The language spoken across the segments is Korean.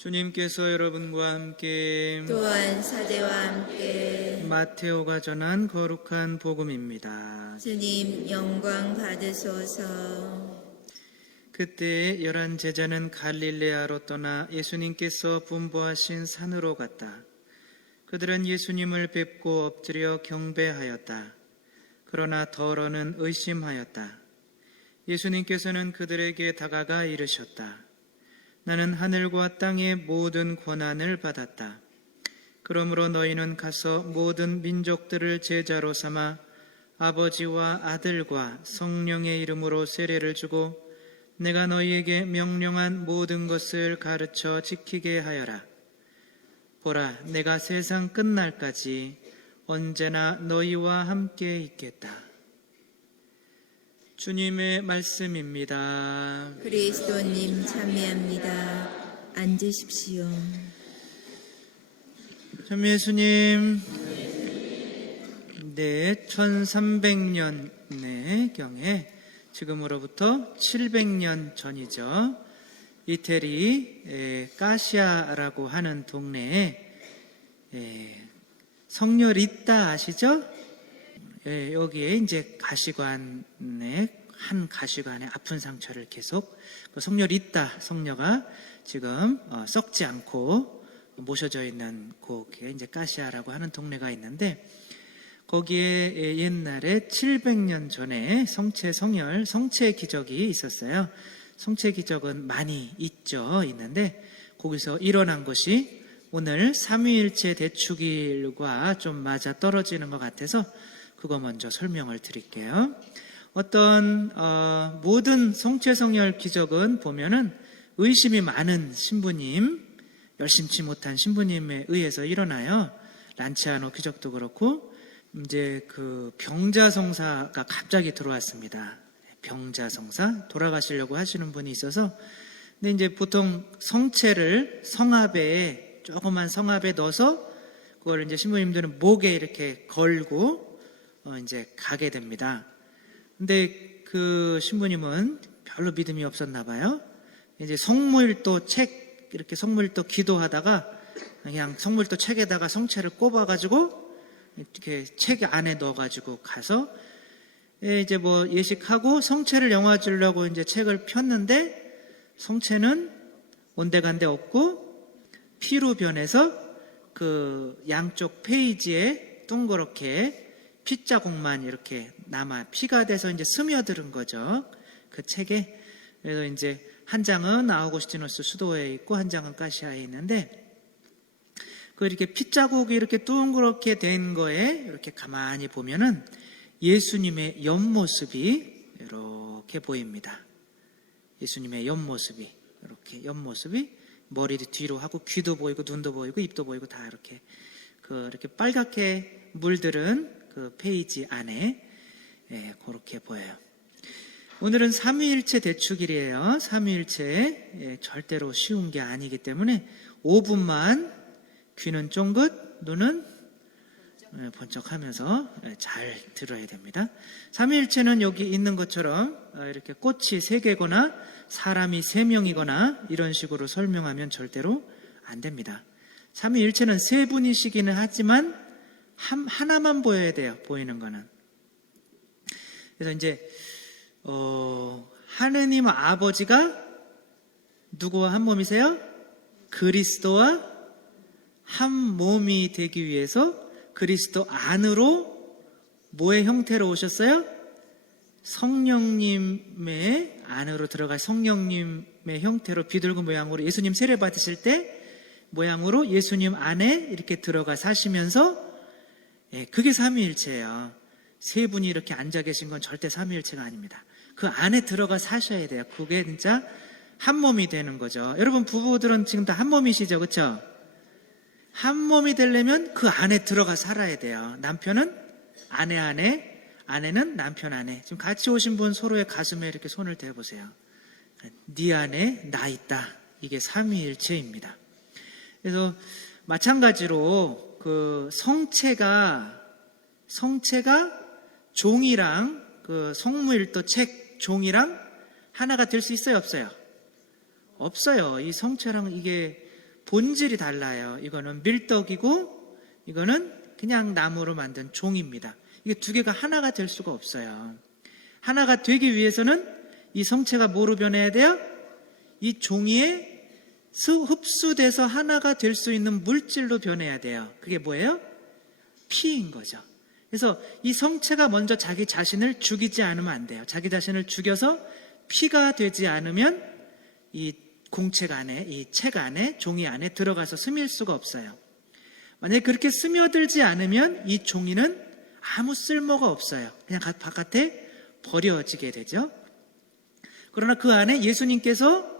주님께서 여러분과 함께 또한 사제와 함께 마테오가 전한 거룩한 복음입니다. 주님 영광 받으소서. 그때 11 제자는 갈릴레아로 떠나 예수님께서 분부하신 산으로 갔다. 그들은 예수님을 뵙고 엎드려 경배하였다. 그러나 더러는 의심하였다. 예수님께서는 그들에게 다가가 이르셨다. 나는 하늘과 땅의 모든 권한을 받았다. 그러므로 너희는 가서 모든 민족들을 제자로 삼아 아버지와 아들과 성령의 이름으로 세례를 주고 내가 너희에게 명령한 모든 것을 가르쳐 지키게 하여라. 보라, 내가 세상 끝날까지 언제나 너희와 함께 있겠다. 주님의 말씀입니다. 그리스도님 참여합니다. 앉으십시오. 참 예수님, 네, 1300년의 경에 지금으로부터 700년 전이죠. 이태리 까시아라고 하는 동네에 성녀 리따 아시죠? 여기에 이제 한 가시관에 아픈 상처를 계속 그 성녀 리따 성녀가 지금 썩지 않고 모셔져 있는 곳에 이제 까시아라고 하는 동네가 있는데 거기에 옛날에 700년 전에 성체 기적이 있었어요. 성체 기적은 많이 있는데 거기서 일어난 것이 오늘 삼위일체 대축일과 좀 맞아 떨어지는 것 같아서 그거 먼저 설명을 드릴게요. 어떤 모든 성체성혈 기적은 보면은 의심이 많은 신부님, 열심치 못한 신부님에 의해서 일어나요. 란치아노 기적도 그렇고 이제 그 병자성사가 갑자기 들어왔습니다. 병자성사 돌아가시려고 하시는 분이 있어서 근데 이제 보통 성체를 성압에 조그만 성압에 넣어서 그걸 이제 신부님들은 목에 이렇게 걸고 이제 가게 됩니다. 근데 그 신부님은 별로 믿음이 없었나 봐요. 이제 성물도 이렇게 성물도 기도하다가 그냥 성물도 책에다가 성체를 꼽아가지고 이렇게 책 안에 넣어가지고 가서 이제 뭐 예식하고 성체를 영화주려고 이제 책을 폈는데 성체는 온데간데 없고 피로 변해서 그 양쪽 페이지에 동그랗게 피자국만 이렇게 남아 피가 돼서 이제 스며드는 거죠. 그 책에. 그래서 이제 한 장은 아우구스티누스 수도에 있고 한 장은 까시아에 있는데 그 이렇게 핏자국이 이렇게 둥그렇게 된 거에 이렇게 가만히 보면은 예수님의 옆모습이 이렇게 보입니다. 예수님의 옆모습이 이렇게 옆모습이 머리를 뒤로 하고 귀도 보이고 눈도 보이고 입도 보이고 다 이렇게 이렇게 빨갛게 물들은 그 페이지 안에 그렇게 보여요. 오늘은 삼위일체 대축일이에요. 삼위일체 절대로 쉬운 게 아니기 때문에 5분만 귀는 쫑긋, 눈은 번쩍하면서 잘 들어야 됩니다. 삼위일체는 여기 있는 것처럼 이렇게 꽃이 3개거나 사람이 3명이거나 이런 식으로 설명하면 절대로 안 됩니다. 삼위일체는 3분이시기는 하지만 하나만 보여야 돼요. 보이는 거는. 그래서 이제 하느님 아버지가 누구와 한 몸이세요? 그리스도와 한 몸이 되기 위해서 그리스도 안으로 뭐의 형태로 오셨어요? 성령님의 안으로 들어갈 성령님의 형태로 비둘기 모양으로 예수님 세례 받으실 때 모양으로 예수님 안에 이렇게 들어가 사시면서 그게 삼위일체예요. 3분이 이렇게 앉아 계신 건 절대 삼위일체가 아닙니다. 그 안에 들어가 사셔야 돼요. 그게 진짜 한 몸이 되는 거죠. 여러분 부부들은 지금 다 한 몸이시죠, 그렇죠? 한 몸이 되려면 그 안에 들어가 살아야 돼요. 남편은 아내 안에, 아내는 남편 안에. 지금 같이 오신 분 서로의 가슴에 이렇게 손을 대보세요. 네 안에 나 있다. 이게 삼위일체입니다. 그래서 마찬가지로 그 성체가 종이랑 그 성무일도 책 종이랑 하나가 될 수 있어요, 없어요? 없어요. 이 성체랑 이게 본질이 달라요. 이거는 밀떡이고 이거는 그냥 나무로 만든 종입니다. 이게 두 개가 하나가 될 수가 없어요. 하나가 되기 위해서는 이 성체가 뭐로 변해야 돼요? 이 종이에 흡수돼서 하나가 될 수 있는 물질로 변해야 돼요. 그게 뭐예요? 피인 거죠. 그래서 이 성체가 먼저 자기 자신을 죽이지 않으면 안 돼요. 자기 자신을 죽여서 피가 되지 않으면 이 공책 안에, 이 책 안에, 종이 안에 들어가서 스밀 수가 없어요. 만약에 그렇게 스며들지 않으면 이 종이는 아무 쓸모가 없어요. 그냥 바깥에 버려지게 되죠. 그러나 그 안에 예수님께서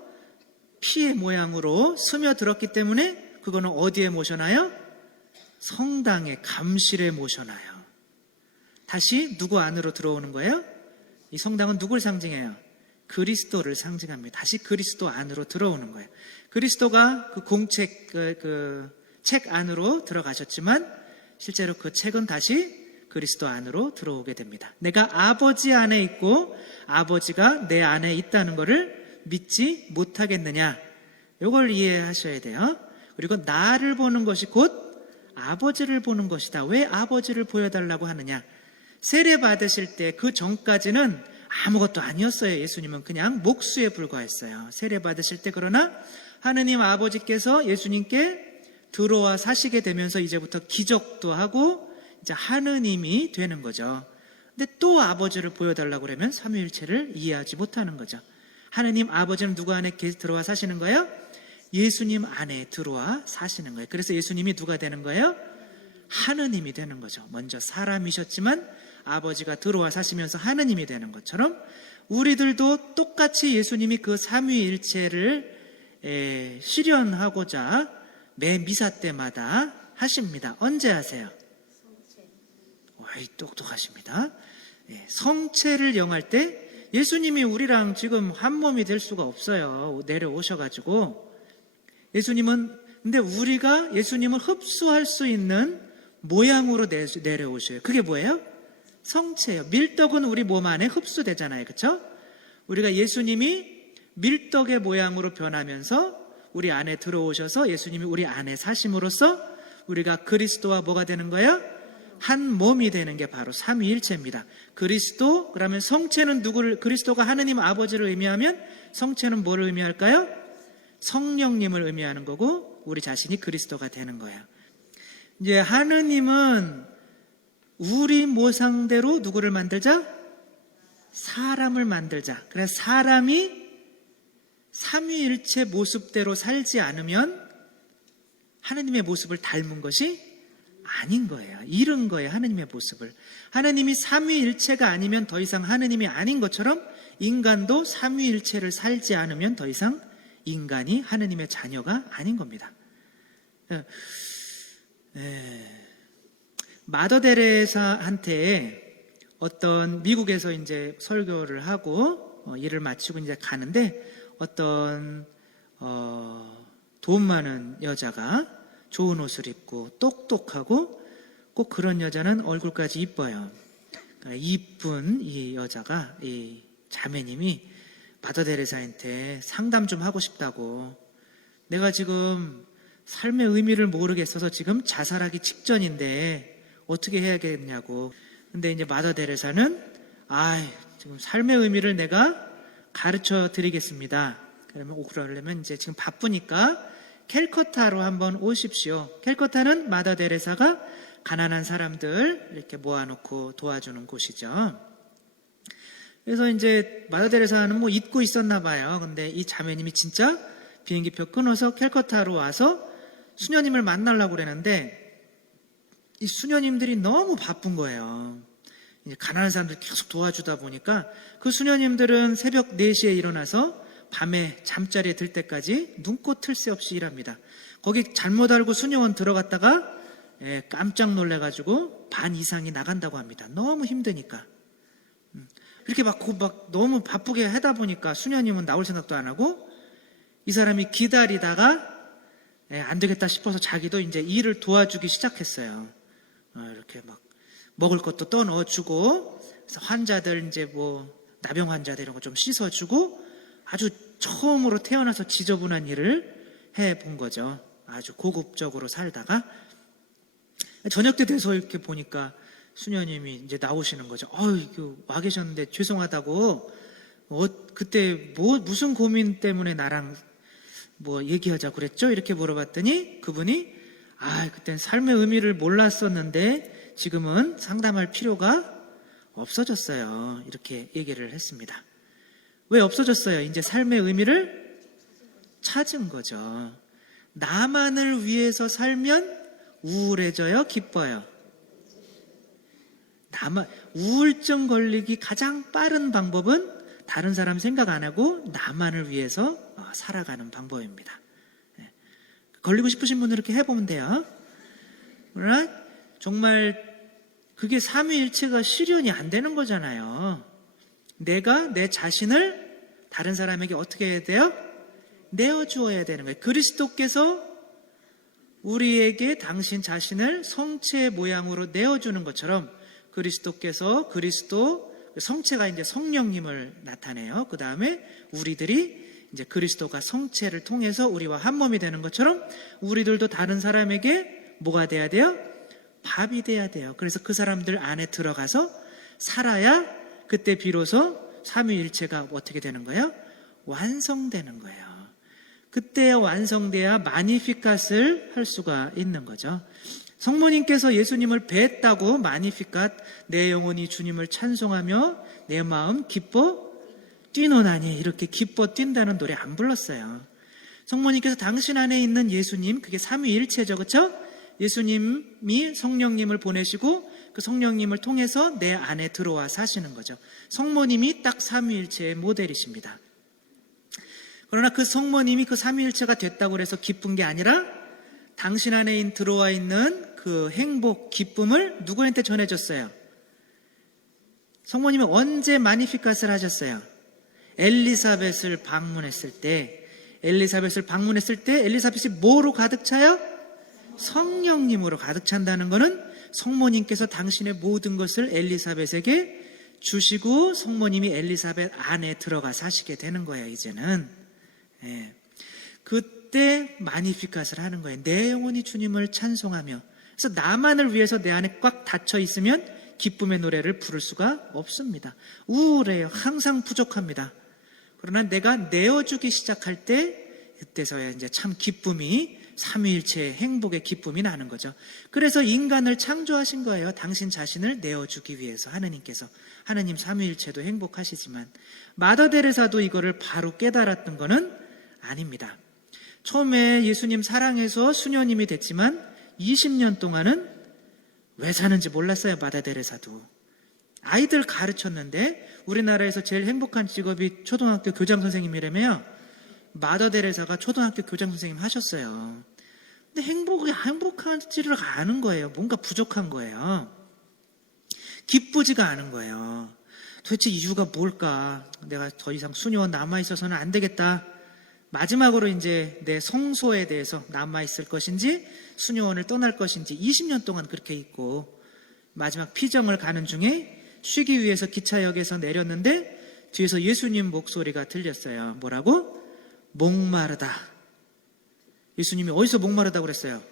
피의 모양으로 스며들었기 때문에 그거는 어디에 모셔놔요? 성당의 감실에 모셔놔요. 다시 누구 안으로 들어오는 거예요? 이 성당은 누굴 상징해요? 그리스도를 상징합니다. 다시 그리스도 안으로 들어오는 거예요. 그리스도가 그 공책, 책 안으로 들어가셨지만 실제로 그 책은 다시 그리스도 안으로 들어오게 됩니다. 내가 아버지 안에 있고 아버지가 내 안에 있다는 것을 믿지 못하겠느냐? 이걸 이해하셔야 돼요. 그리고 나를 보는 것이 곧 아버지를 보는 것이다. 왜 아버지를 보여달라고 하느냐? 세례 받으실 때 그 전까지는 아무것도 아니었어요. 예수님은 그냥 목수에 불과했어요. 세례 받으실 때. 그러나 하느님 아버지께서 예수님께 들어와 사시게 되면서 이제부터 기적도 하고 이제 하느님이 되는 거죠. 근데 또 아버지를 보여달라고 그러면 삼위일체를 이해하지 못하는 거죠. 하느님 아버지는 누구 안에 들어와 사시는 거예요? 예수님 안에 들어와 사시는 거예요. 그래서 예수님이 누가 되는 거예요? 하느님이 되는 거죠. 먼저 사람이셨지만 아버지가 들어와 사시면서 하느님이 되는 것처럼 우리들도 똑같이 예수님이 그 삼위일체를 실현하고자 매 미사 때마다 하십니다. 언제 하세요? 똑똑하십니다. 성체를 영할 때 예수님이 우리랑 지금 한 몸이 될 수가 없어요. 내려오셔가지고 예수님은 근데 우리가 예수님을 흡수할 수 있는 모양으로 내려오셔요. 그게 뭐예요? 성체예요. 밀떡은 우리 몸 안에 흡수되잖아요. 그렇죠? 우리가 예수님이 밀떡의 모양으로 변하면서 우리 안에 들어오셔서 예수님이 우리 안에 사심으로써 우리가 그리스도와 뭐가 되는 거예요? 한 몸이 되는 게 바로 삼위일체입니다. 그리스도, 그러면 성체는 누구를, 그리스도가 하느님 아버지를 의미하면 성체는 뭐를 의미할까요? 성령님을 의미하는 거고 우리 자신이 그리스도가 되는 거예요. 이제 하느님은 우리 모상대로 누구를 만들자? 사람을 만들자. 그래서 사람이 삼위일체 모습대로 살지 않으면 하느님의 모습을 닮은 것이 아닌 거예요. 잃은 거예요. 하느님의 모습을. 하느님이 삼위일체가 아니면 더 이상 하느님이 아닌 것처럼 인간도 삼위일체를 살지 않으면 더 이상 인간이 하느님의 자녀가 아닌 겁니다. 마더 데레사한테 어떤 미국에서 이제 설교를 하고 일을 마치고 이제 가는데 어떤 돈 많은 여자가 좋은 옷을 입고 똑똑하고 꼭 그런 여자는 얼굴까지 이뻐요. 그러니까 이쁜 이 여자가 이 자매님이 마더 데레사한테 상담 좀 하고 싶다고, 내가 지금 삶의 의미를 모르겠어서 지금 자살하기 직전인데 어떻게 해야겠냐고. 근데 이제 마더 데레사는 지금 삶의 의미를 내가 가르쳐 드리겠습니다. 그러면 이제 지금 바쁘니까 캘커타로 한번 오십시오. 캘커타는 마더 데레사가 가난한 사람들 이렇게 모아놓고 도와주는 곳이죠. 그래서 이제 마더 데레사는 뭐 잊고 있었나 봐요. 근데 이 자매님이 진짜 비행기표 끊어서 캘커타로 와서 수녀님을 만나려고 그랬는데 이 수녀님들이 너무 바쁜 거예요. 이제 가난한 사람들 계속 도와주다 보니까 그 수녀님들은 새벽 4시에 일어나서 밤에 잠자리에 들 때까지 눈코 틀 새 없이 일합니다. 거기 잘못 알고 수녀원 들어갔다가 깜짝 놀래가지고 반 이상이 나간다고 합니다. 너무 힘드니까. 그렇게 막 너무 바쁘게 하다 보니까 수녀님은 나올 생각도 안 하고 이 사람이 기다리다가 안 되겠다 싶어서 자기도 이제 일을 도와주기 시작했어요. 이렇게 막 먹을 것도 떠 넣어주고, 그래서 환자들 이제 뭐 나병 환자들 이런 거 좀 씻어주고 아주 처음으로 태어나서 지저분한 일을 해본 거죠. 아주 고급적으로 살다가 저녁 때 돼서 이렇게 보니까 수녀님이 이제 나오시는 거죠. 와 계셨는데 죄송하다고, 그때 무슨 고민 때문에 나랑 얘기하자고 그랬죠? 이렇게 물어봤더니 그분이 그땐 삶의 의미를 몰랐었는데 지금은 상담할 필요가 없어졌어요. 이렇게 얘기를 했습니다. 왜 없어졌어요? 이제 삶의 의미를 찾은 거죠. 나만을 위해서 살면 우울해져요? 기뻐요? 우울증 걸리기 가장 빠른 방법은 다른 사람 생각 안 하고 나만을 위해서 살아가는 방법입니다. 걸리고 싶으신 분은 이렇게 해보면 돼요. 그러나 정말 그게 삼위일체가 실현이 안 되는 거잖아요. 내가 내 자신을 다른 사람에게 어떻게 해야 돼요? 내어주어야 되는 거예요. 그리스도께서 우리에게 당신 자신을 성체의 모양으로 내어주는 것처럼 그리스도께서 성체가 이제 성령님을 나타내요. 그 다음에 우리들이 이제 그리스도가 성체를 통해서 우리와 한 몸이 되는 것처럼 우리들도 다른 사람에게 뭐가 돼야 돼요? 밥이 돼야 돼요. 그래서 그 사람들 안에 들어가서 살아야 그때 비로소 삼위일체가 어떻게 되는 거예요? 완성되는 거예요. 그때 완성돼야 마니피캇을 할 수가 있는 거죠. 성모님께서 예수님을 뵀다고 마니피캇, 내 영혼이 주님을 찬송하며 내 마음 기뻐 뛰노나니, 이렇게 기뻐 뛴다는 노래 안 불렀어요. 성모님께서 당신 안에 있는 예수님, 그게 삼위일체죠, 그렇죠? 예수님이 성령님을 보내시고 그 성령님을 통해서 내 안에 들어와 사시는 거죠. 성모님이 딱 삼위일체의 모델이십니다. 그러나 그 성모님이 그 삼위일체가 됐다고 해서 기쁜 게 아니라 당신 안에 들어와 있는 그 행복, 기쁨을 누구한테 전해줬어요? 성모님은 언제 마니피캇을 하셨어요? 엘리사벳을 방문했을 때, 엘리사벳이 뭐로 가득 차요? 성령님으로 가득 찬다는 것은 성모님께서 당신의 모든 것을 엘리사벳에게 주시고 성모님이 엘리사벳 안에 들어가 사시게 되는 거예요, 이제는. 그때 마니피캇을 하는 거예요. 내 영혼이 주님을 찬송하며. 그래서 나만을 위해서 내 안에 꽉 닫혀 있으면 기쁨의 노래를 부를 수가 없습니다. 우울해요. 항상 부족합니다. 그러나 내가 내어주기 시작할 때 그때서야 이제 참 기쁨이, 삼위일체의 행복의 기쁨이 나는 거죠. 그래서 인간을 창조하신 거예요. 당신 자신을 내어주기 위해서 하느님께서. 하느님 삼위일체도 행복하시지만 마더 데레사도 이거를 바로 깨달았던 거는 아닙니다. 처음에 예수님 사랑해서 수녀님이 됐지만 20년 동안은 왜 사는지 몰랐어요. 마더 데레사도. 아이들 가르쳤는데 우리나라에서 제일 행복한 직업이 초등학교 교장 선생님이라며요. 마더 데레사가 초등학교 교장 선생님 하셨어요. 근데 행복하지를 않은 거예요. 뭔가 부족한 거예요. 기쁘지가 않은 거예요. 도대체 이유가 뭘까? 내가 더 이상 수녀원 남아있어서는 안 되겠다. 마지막으로 이제 내 성소에 대해서 남아있을 것인지 수녀원을 떠날 것인지 20년 동안 그렇게 있고 마지막 피정을 가는 중에 쉬기 위해서 기차역에서 내렸는데 뒤에서 예수님 목소리가 들렸어요. 뭐라고? 목마르다. 예수님이 어디서 목마르다고 그랬어요?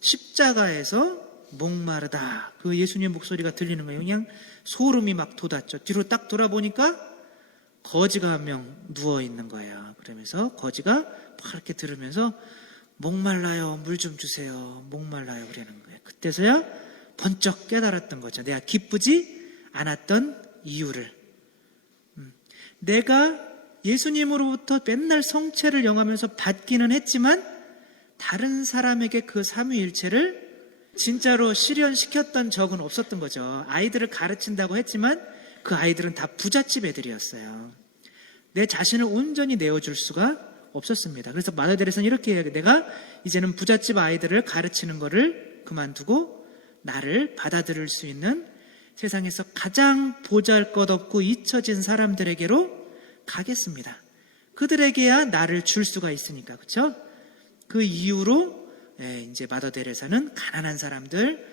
십자가에서 목마르다. 그 예수님 목소리가 들리는 거예요. 그냥 소름이 막 돋았죠. 뒤로 딱 돌아보니까 거지가 한 명 누워있는 거예요. 그러면서 거지가 막 이렇게 들으면서 목말라요. 물 좀 주세요. 목말라요. 그러는 거예요. 그때서야 번쩍 깨달았던 거죠. 내가 기쁘지 않았던 이유를. 내가 예수님으로부터 맨날 성체를 영하면서 받기는 했지만 다른 사람에게 그 삼위일체를 진짜로 실현시켰던 적은 없었던 거죠. 아이들을 가르친다고 했지만 그 아이들은 다 부잣집 애들이었어요. 내 자신을 온전히 내어줄 수가 없었습니다. 그래서 마더 데레사는 이렇게 해요. 내가 이제는 부잣집 아이들을 가르치는 거를 그만두고 나를 받아들일 수 있는 세상에서 가장 보잘것없고 잊혀진 사람들에게로 가겠습니다. 그들에게야 나를 줄 수가 있으니까, 그렇죠? 그 이후로 이제 마더 데레사는 가난한 사람들,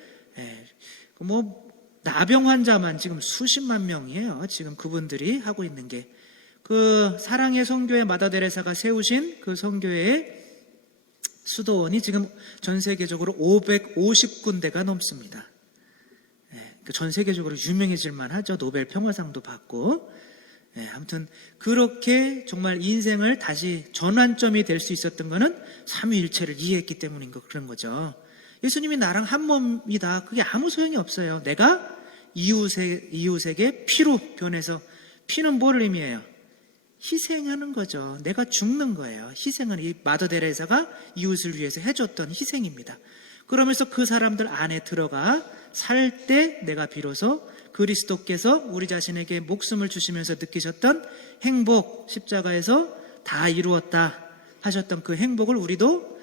나병 환자만 지금 수십만 명이에요. 지금 그분들이 하고 있는 게 그 사랑의 선교회 마더 데레사가 세우신 그 선교회에 수도원이 지금 전 세계적으로 550군데가 넘습니다. 전 세계적으로 유명해질만 하죠. 노벨 평화상도 받고. 아무튼 그렇게 정말 인생을 다시 전환점이 될 수 있었던 거는 삼위일체를 이해했기 때문인 그런 거죠. 예수님이 나랑 한 몸이다. 그게 아무 소용이 없어요. 내가 이웃에게 피로 변해서, 피는 뭘 의미해요? 희생하는 거죠. 내가 죽는 거예요. 희생은 이 마더 데레사가 이웃을 위해서 해줬던 희생입니다. 그러면서 그 사람들 안에 들어가 살 때 내가 비로소 그리스도께서 우리 자신에게 목숨을 주시면서 느끼셨던 행복, 십자가에서 다 이루었다 하셨던 그 행복을 우리도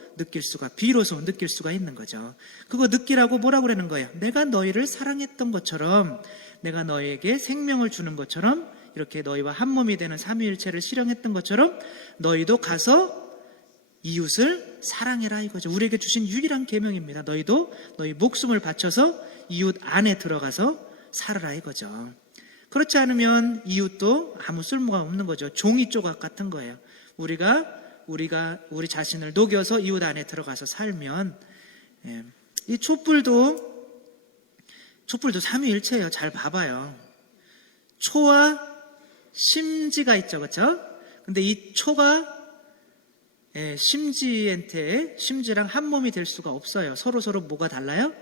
비로소 느낄 수가 있는 거죠. 그거 느끼라고 뭐라고 그러는 거예요? 내가 너희를 사랑했던 것처럼, 내가 너희에게 생명을 주는 것처럼, 이렇게 너희와 한 몸이 되는 삼위일체를 실현했던 것처럼 너희도 가서 이웃을 사랑해라 이거죠. 우리에게 주신 유일한 계명입니다. 너희도 너희 목숨을 바쳐서 이웃 안에 들어가서 살아라 이거죠. 그렇지 않으면 이웃도 아무 쓸모가 없는 거죠. 종이 조각 같은 거예요. 우리가 우리 자신을 녹여서 이웃 안에 들어가서 살면, 이 촛불도 삼위일체예요. 잘 봐봐요. 초와 심지가 있죠, 그렇죠? 근데 이 초가 심지랑 한 몸이 될 수가 없어요. 서로 뭐가 달라요?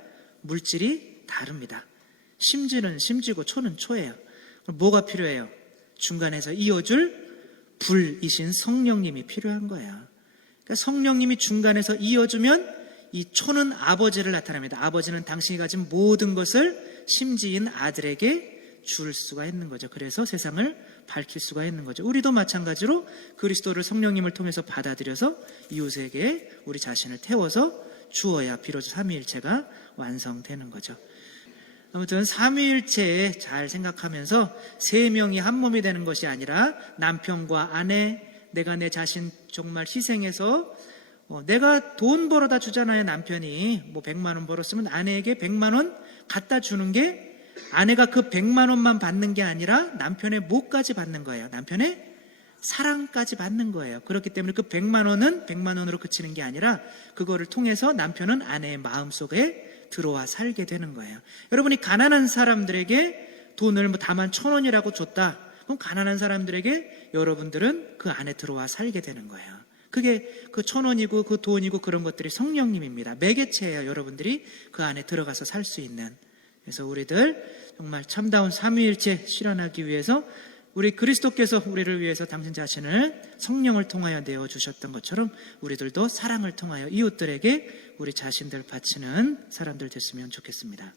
물질이 다릅니다. 심지는 심지고 초는 초예요. 그럼 뭐가 필요해요? 중간에서 이어줄 불이신 성령님이 필요한 거예요. 그러니까 성령님이 중간에서 이어주면 이 초는 아버지를 나타냅니다. 아버지는 당신이 가진 모든 것을 심지인 아들에게 줄 수가 있는 거죠. 그래서 세상을 밝힐 수가 있는 거죠. 우리도 마찬가지로 그리스도를 성령님을 통해서 받아들여서 이웃에게 우리 자신을 태워서 주어야 비로소 삼위일체가 완성되는 거죠. 아무튼 삼위일체에 잘 생각하면서 세 명이 한 몸이 되는 것이 아니라 남편과 아내, 내가 내 자신 정말 희생해서, 내가 돈 벌어다 주잖아요. 남편이 100만 원 벌었으면 아내에게 100만 원 갖다 주는 게, 아내가 그 100만 원만 받는 게 아니라 남편의 뭐까지 받는 거예요? 남편의 사랑까지 받는 거예요. 그렇기 때문에 그 100만 원은 100만 원으로 그치는 게 아니라 그거를 통해서 남편은 아내의 마음속에 들어와 살게 되는 거예요. 여러분이 가난한 사람들에게 돈을 다만 1,000원이라고 줬다. 그럼 가난한 사람들에게 여러분들은 그 안에 들어와 살게 되는 거예요. 그게 그 1,000원이고 그 돈이고 그런 것들이 성령님입니다. 매개체예요. 여러분들이 그 안에 들어가서 살 수 있는. 그래서 우리들 정말 참다운 삼위일체 실현하기 위해서 우리 그리스도께서 우리를 위해서 당신 자신을 성령을 통하여 내어주셨던 것처럼 우리들도 사랑을 통하여 이웃들에게 우리 자신들 바치는 사람들 됐으면 좋겠습니다.